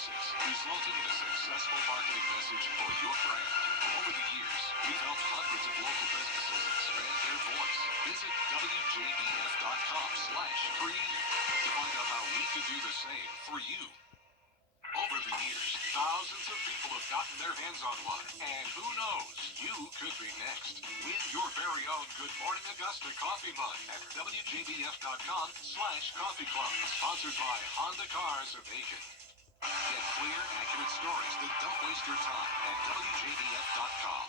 process, resulting in a successful marketing message for your brand. Over the years, we've helped hundreds of local businesses expand their voice. Visit WJBF.com/creative to find out how we can do the same for you. Over the years, thousands of people have gotten their hands on one, and who knows, you could be next. Win your very own Good Morning Augusta coffee mug at WJBF.com/coffee club, sponsored by Honda Cars of Aiken. Get clear, accurate stories that don't waste your time at WJBF.com.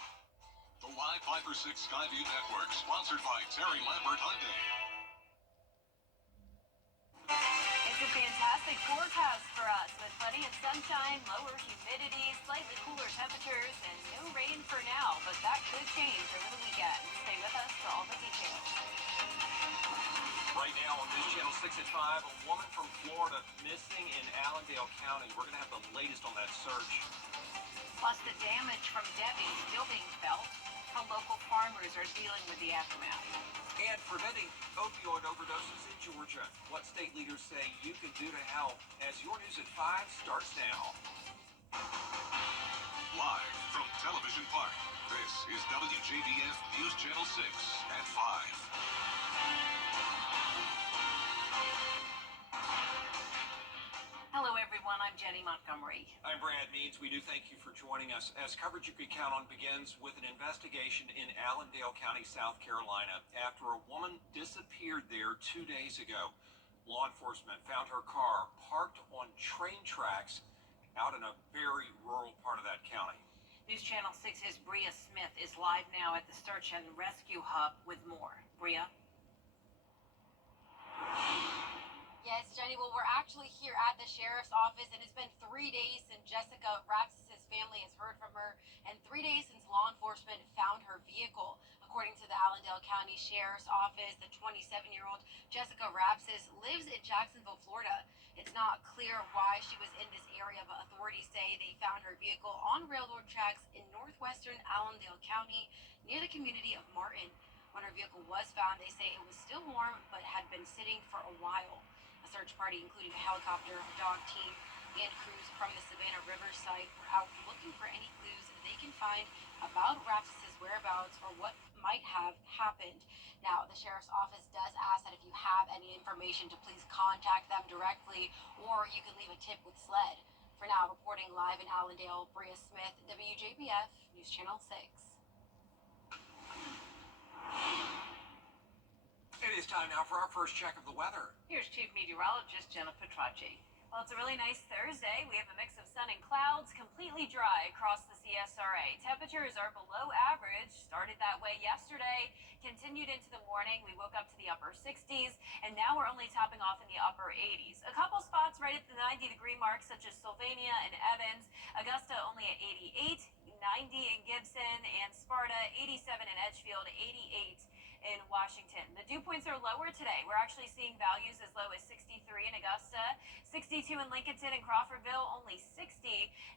The Live 5 or 6 Skyview Network, sponsored by Terry Lambert Hyundai. It's a fantastic forecast for us with plenty of sunshine, lower humidity, slightly cooler temperatures, and no rain for now, but that could change over the weekend. Stay with us for all the details. Right now on News Channel 6 at 5, a woman from Florida missing in Allendale County. We're going to have the latest on that search. Plus, the damage from Debbie still being felt. How local farmers are dealing with the aftermath. And preventing opioid overdoses in Georgia. What state leaders say you can do to help as your News at 5 starts now. Live from Television Park, this is WJBF News Channel 6 at 5. Hello, everyone. I'm Jenny Montgomery. I'm Brad Meads. We do thank you for joining us as coverage you can count on begins with an investigation in Allendale County, South Carolina, after a woman disappeared there 2 days ago. Law enforcement found her car parked on train tracks out in a very rural part of that county. News Channel 6's Bria Smith is live now at the Search and Rescue Hub with more. Bria? Yes, Jenny, well, we're actually here at the sheriff's office, and it's been 3 days since Jessica Rapsis' family has heard from her, and 3 days since law enforcement found her vehicle. According to the Allendale County Sheriff's Office, the 27-year-old Jessica Rapsis lives in Jacksonville, Florida. It's not clear why she was in this area, but authorities say they found her vehicle on railroad tracks in northwestern Allendale County near the community of Martin. When her vehicle was found, they say it was still warm but had been sitting for a while. A search party, including a helicopter, dog team, and crews from the Savannah River site, were out looking for any clues they can find about Rapsis' whereabouts or what might have happened. Now, the sheriff's office does ask that if you have any information to please contact them directly, or you can leave a tip with SLED. For now, reporting live in Allendale, Bria Smith, WJBF News Channel 6. It is time now for our first check of the weather. Here's Chief Meteorologist Jenna Petracci. Well, it's a really nice Thursday. We have a mix of sun and clouds, completely dry across the CSRA. Temperatures are below average. Started that way yesterday, continued into the morning. We woke up to the upper 60s, and now we're only topping off in the upper 80s. A couple spots right at the 90-degree mark, such as Sylvania and Evans. Augusta only at 88, 90 in Gibson and Sparta, 87 in Edgefield, 88 in Washington. The dew points are lower today. We're actually seeing values as low as 63 in Augusta, 62 in Lincolnton and Crawfordville, only 60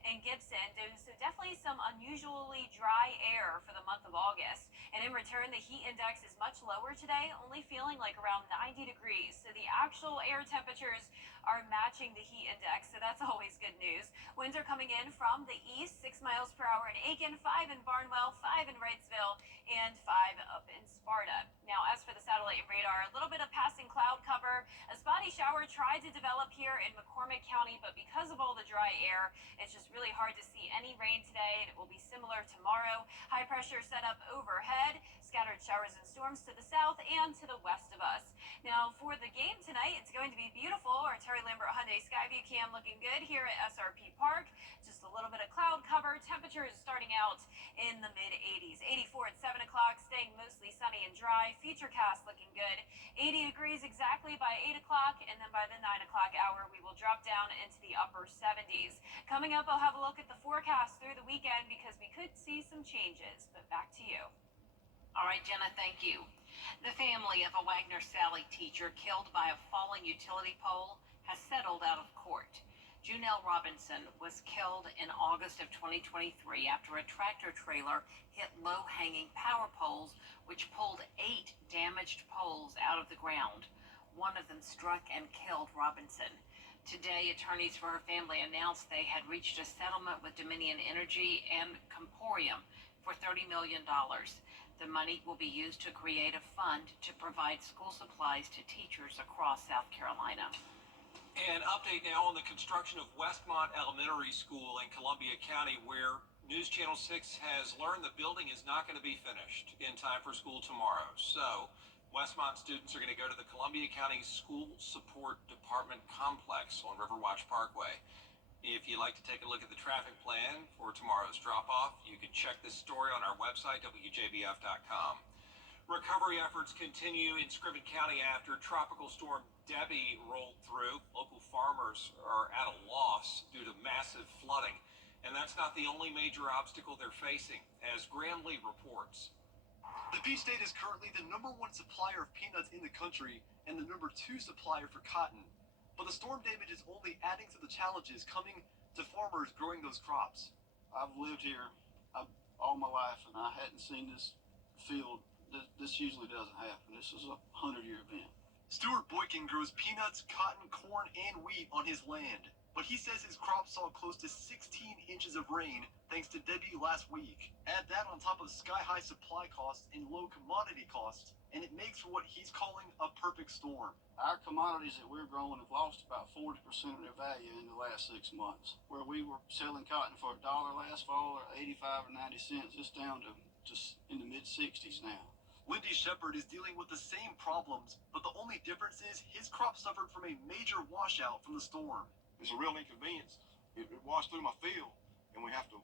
in Gibson. So definitely some unusually dry air for the month of August. And in return, the heat index is much lower today, only feeling like around 90 degrees. So the actual air temperatures are matching the heat index, so that's always good news. Winds are coming in from the east, 6 miles per hour in Aiken, 5 in Barnwell, 5 in Wrightsville, and 5 up in Sparta. Now, as for the satellite radar, a little bit of passing cloud cover. A spotty shower tried to develop here in McCormick County, but because of all the dry air, it's just really hard to see any rain today, and it will be similar tomorrow. High pressure set up overhead, scattered showers and storms to the south and to the west of us. Now, for the game tonight, it's going to be beautiful. Our Terry Lambert Hyundai Skyview cam looking good here at SRP Park. Just a little bit of cloud cover. Temperatures starting out in the mid-80s. 84 at 7 o'clock, staying mostly sunny and dry. Futurecast looking good. 80 degrees exactly by 8 o'clock, and then by the 9 o'clock hour, we will drop down into the upper 70s. Coming up, I'll have a look at the forecast through the weekend because we could see some changes, but back to you. All right, Jenna, thank you. The family of a Wagner Sally teacher killed by a falling utility pole has settled out of court. Junelle Robinson was killed in August of 2023 after a tractor trailer hit low-hanging power poles, which pulled 8 damaged poles out of the ground. One of them struck and killed Robinson. Today, attorneys for her family announced they had reached a settlement with Dominion Energy and Comporium for $30 million. The money will be used to create a fund to provide school supplies to teachers across South Carolina. An update now on the construction of Westmont Elementary School in Columbia County, where News Channel 6 has learned the building is not going to be finished in time for school tomorrow. So Westmont students are going to go to the Columbia County School Support Department complex on Riverwatch Parkway. If you'd like to take a look at the traffic plan for tomorrow's drop-off, you can check this story on our website, WJBF.com. Recovery efforts continue in Scriven County after Tropical Storm Debbie rolled through. Local farmers are at a loss due to massive flooding, and that's not the only major obstacle they're facing, as Graham Lee reports. The Peach State is currently the #1 supplier of peanuts in the country and the #2 supplier for cotton. But the storm damage is only adding to the challenges coming to farmers growing those crops. I've lived here all my life, and I hadn't seen this field. This usually doesn't happen. This is a 100-year event. Stuart Boykin grows peanuts, cotton, corn, and wheat on his land. But he says his crop saw close to 16 inches of rain thanks to Debbie last week. Add that on top of sky-high supply costs and low commodity costs, and it makes for what he's calling a perfect storm. Our commodities that we're growing have lost about 40% of their value in the last 6 months. Where we were selling cotton for $1 last fall, or 85 or 90 cents, it's down to just in the mid-60s now. Lindy Shepard is dealing with the same problems, but the only difference is his crop suffered from a major washout from the storm. It's a real inconvenience. It washed through my field, and we have to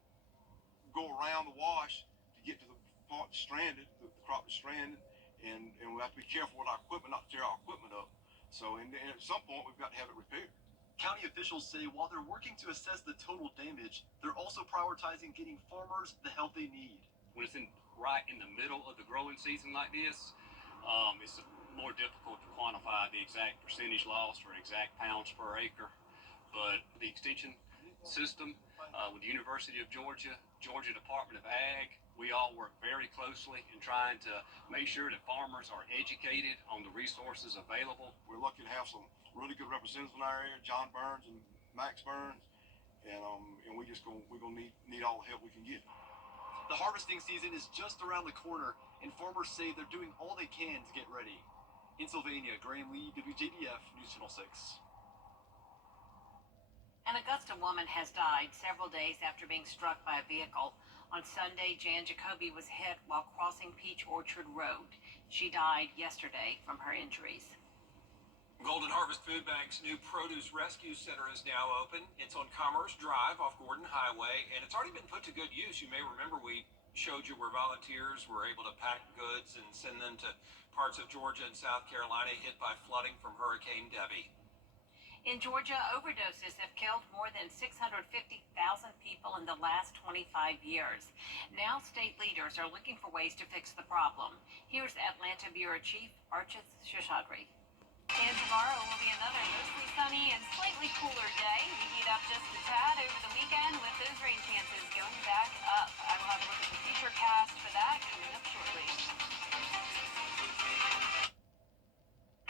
go around the wash to get to the part that's stranded, the crop that's stranded, and we have to be careful with our equipment, not to tear our equipment up. So, and at some point, we've got to have it repaired. County officials say while they're working to assess the total damage, they're also prioritizing getting farmers the help they need. When it's right in the middle of the growing season like this, it's more difficult to quantify the exact percentage loss or exact pounds per acre. But the extension system with the University of Georgia, Georgia Department of Ag, we all work very closely in trying to make sure that farmers are educated on the resources available. We're lucky to have some really good representatives in our area, John Burns and Max Burns, and we're gonna need all the help we can get. The harvesting season is just around the corner, and farmers say they're doing all they can to get ready. In Sylvania, Graham Lee, WJBF, News Channel 6. An Augusta woman has died several days after being struck by a vehicle. On Sunday, Jan Jacoby was hit while crossing Peach Orchard Road. She died yesterday from her injuries. Golden Harvest Food Bank's new produce rescue center is now open. It's on Commerce Drive off Gordon Highway, and it's already been put to good use. You may remember we showed you where volunteers were able to pack goods and send them to parts of Georgia and South Carolina hit by flooding from Hurricane Debbie. In Georgia, overdoses have killed more than 650,000 people in the last 25 years. Now state leaders are looking for ways to fix the problem. Here's Atlanta Bureau Chief Archit Sheshadri. And tomorrow will be another mostly sunny and slightly cooler day. We heat up just a tad over the weekend with those rain chances going back up. I will have a look at the future cast for that coming up shortly.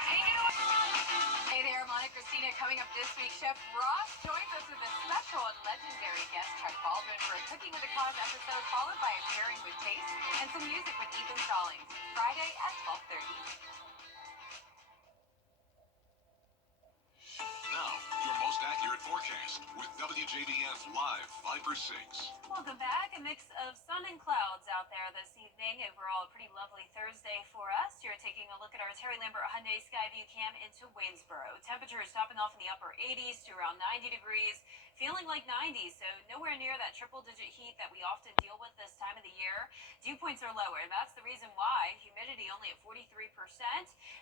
Hey there, Monica Christina. Coming up this week, Chef Ross joins us with a special and legendary guest, Chuck Baldwin, for a Cooking with a Cause episode, followed by a Pairing with Taste and some music with Ethan Stallings. Friday at 12:30. Now, your most accurate forecast with WJBF Live 5/6. Welcome back. A mix of sun and clouds out there this evening. Overall, a pretty lovely Thursday for us. You're taking a look at our Terry Lambert Hyundai Skyview Cam into Waynesboro. Temperature is topping off in the upper 80s to around 90 degrees. Feeling like 90, so nowhere near that triple-digit heat that we often deal with this time of the year. Dew points are lower, and that's the reason why. Humidity only at 43%.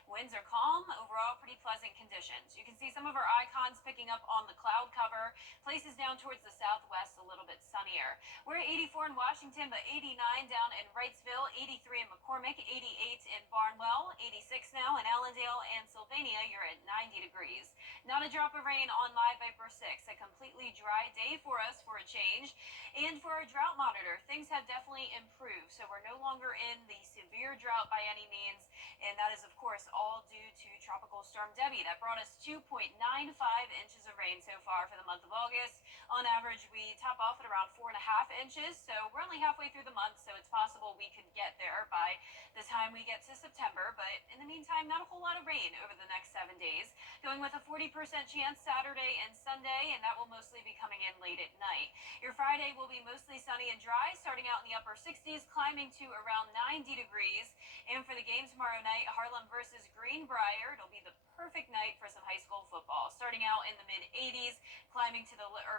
Winds are calm. Overall, pretty pleasant conditions. You can see some of our icons picking up on the cloud cover. Places now down towards the southwest, a little bit sunnier. We're at 84 in Washington, but 89 down in Wrightsville, 83 in McCormick, 88 in Barnwell, 86 now in Allendale and Sylvania. You're at 90 degrees. Not a drop of rain on Live Viper 6. A completely dry day for us for a change. And for our drought monitor, things have definitely improved. So we're no longer in the severe drought by any means. And that is, of course, all due to Tropical Storm Debbie. That brought us 2.95 inches of rain so far for the month of August. On average, we top off at around 4.5 inches. So we're only halfway through the month, so it's possible we could get there by the time we get to September. But in the meantime, not a whole lot of rain over the next 7 days. Going with a 40% chance Saturday and Sunday, and that will mostly be coming in late at night. Your Friday will be mostly sunny and dry, starting out in the upper 60s, climbing to around 90 degrees. And for the game tomorrow night, Harlem versus Greenbrier, it'll be the perfect night for some high school football. Starting out in the mid 80s, climbing to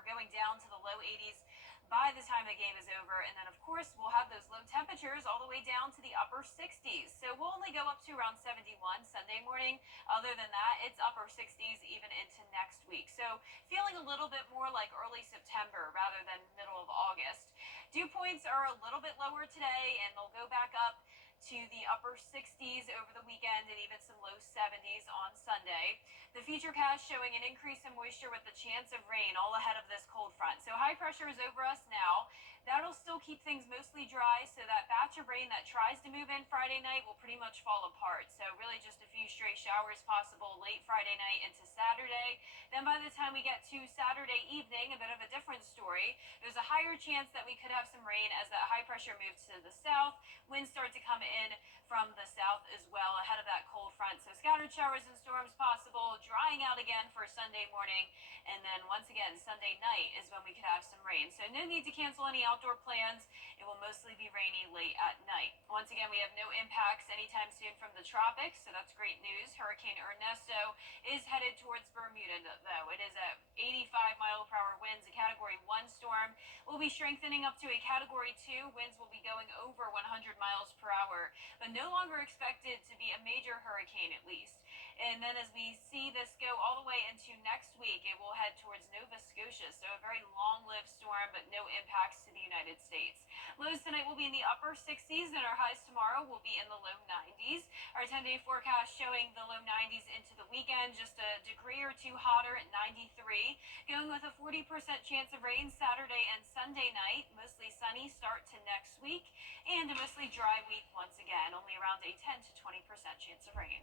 going down to the low 80s by the time the game is over. And then, of course, we'll have those low temperatures all the way down to the upper 60s. So we'll only go up to around 71 Sunday morning. Other than that, it's upper 60s even into next week. So feeling a little bit more like early September rather than middle of August. Dew points are a little bit lower today, and they'll go back up to the upper 60s over the weekend and even some low 70s on Sunday. The futurecast showing an increase in moisture with the chance of rain all ahead of this cold front. So high pressure is over us now. That'll still keep things mostly dry, so that batch of rain that tries to move in Friday night will pretty much fall apart. So really just a few stray showers possible late Friday night into Saturday. Then by the time we get to Saturday evening, a bit of a different story. There's a higher chance that we could have some rain as that high pressure moves to the south. Winds start to come in from the south as well ahead of that cold front. So scattered showers and storms possible, drying out again for Sunday morning. And then once again, Sunday night is when we could have some rain. So no need to cancel any outdoor plans. It will mostly be rainy late at night. Once again, we have no impacts anytime soon from the tropics, so that's great news. Hurricane Ernesto is headed towards Bermuda, though. It is at 85-mile-per-hour winds, a Category 1 storm. Will be strengthening up to a Category 2. Winds will be going over 100 miles per hour, but no longer expected to be a major hurricane, at least. And then as we see this go all the way into next week, it will head towards Nova Scotia. So a very long-lived storm, but no impacts to the United States. Lows tonight will be in the upper 60s, and our highs tomorrow will be in the low 90s. Our 10-day forecast showing the low 90s into the weekend, just a degree or two hotter at 93. Going with a 40% chance of rain Saturday and Sunday night. Mostly sunny start to next week, and a mostly dry week once again. Only around a 10 to 20% chance of rain.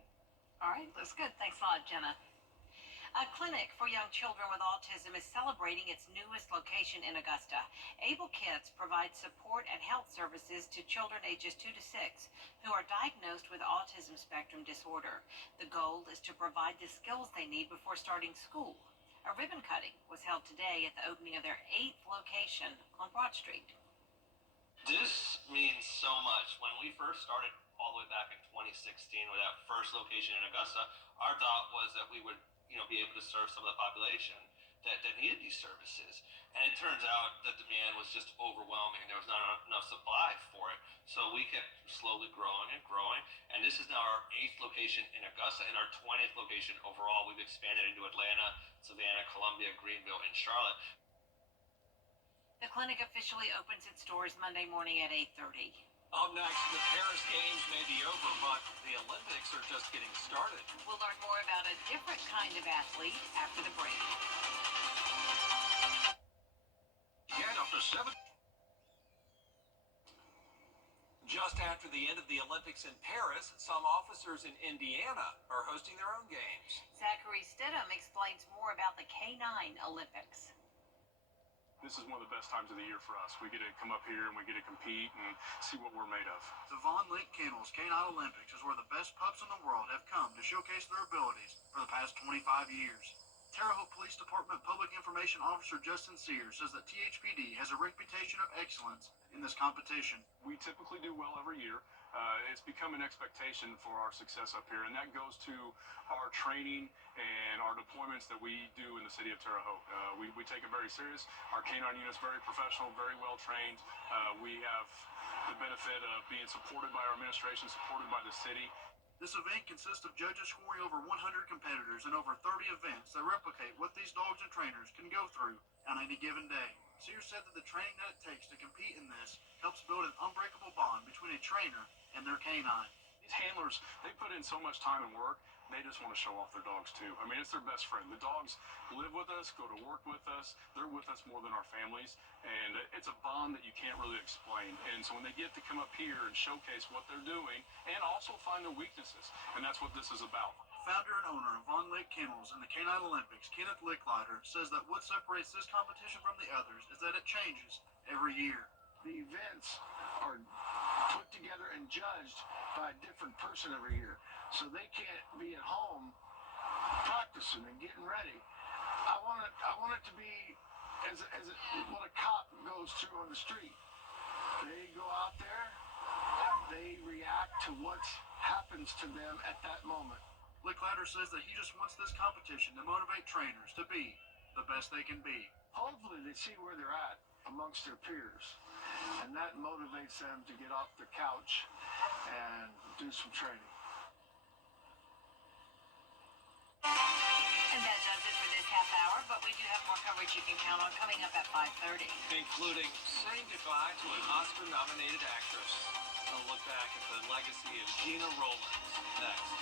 All right, looks good. Thanks a lot, Jenna. A clinic for young children with autism is celebrating its newest location in Augusta. Able Kids provides support and health services to children ages 2 to 6 who are diagnosed with autism spectrum disorder. The goal is to provide the skills they need before starting school. A ribbon cutting was held today at the opening of their 8th location on Broad Street. This means so much. When we first started all the way back in 2016 with that first location in Augusta, our thought was that we would, be able to serve some of the population that needed these services. And it turns out the demand was just overwhelming. There was not enough supply for it. So we kept slowly growing and growing. And this is now our 8th location in Augusta and our 20th location overall. We've expanded into Atlanta, Savannah, Columbia, Greenville, and Charlotte. The clinic officially opens its doors Monday morning at 8:30. Up next, the Paris Games may be over, but the Olympics are just getting started. We'll learn more about a different kind of athlete after the break. Get up to 7. Just after the end of the Olympics in Paris, some officers in Indiana are hosting their own games. Zachary Stidham explains more about the K9 Olympics. This is one of the best times of the year for us. We get to come up here and we get to compete and see what we're made of. The Vaughn Lake Kennels K9 Olympics is where the best pups in the world have come to showcase their abilities for the past 25 years. Terre Haute Police Department Public Information Officer Justin Sears says that THPD has a reputation of excellence in this competition. We typically do well every year. It's become an expectation for our success up here, and that goes to our training and our deployments that we do in the city of Terre Haute. We take it very serious. Our K9 unit's very professional, very well trained. We have the benefit of being supported by our administration, supported by the city. This event consists of judges scoring over 100 competitors and over 30 events that replicate what these dogs and trainers can go through on any given day. Sears said that the training that it takes to compete in this helps build an unbreakable bond between a trainer and their canine. These handlers, they put in so much time and work, they just want to show off their dogs too. I mean, it's their best friend. The dogs live with us, go to work with us, they're with us more than our families, and it's a bond that you can't really explain. And so when they get to come up here and showcase what they're doing and also find their weaknesses, and that's what this is about. Founder and owner of Von Lake Kennels and the Canine Olympics, Kenneth Licklider, says that what separates this competition from the others is that it changes every year. The events are put together and judged by a different person every year, so they can't be at home practicing and getting ready. I want it to be what a cop goes through on the street. They go out there, they react to what happens to them at that moment. Licklider says that he just wants this competition to motivate trainers to be the best they can be. Hopefully they see where they're at amongst their peers, and that motivates them to get off their couch and do some training. And that does it for this half hour, but we do have more coverage you can count on coming up at 5:30. Including saying goodbye to an Oscar-nominated actress. A look back at the legacy of Gina Rowland next.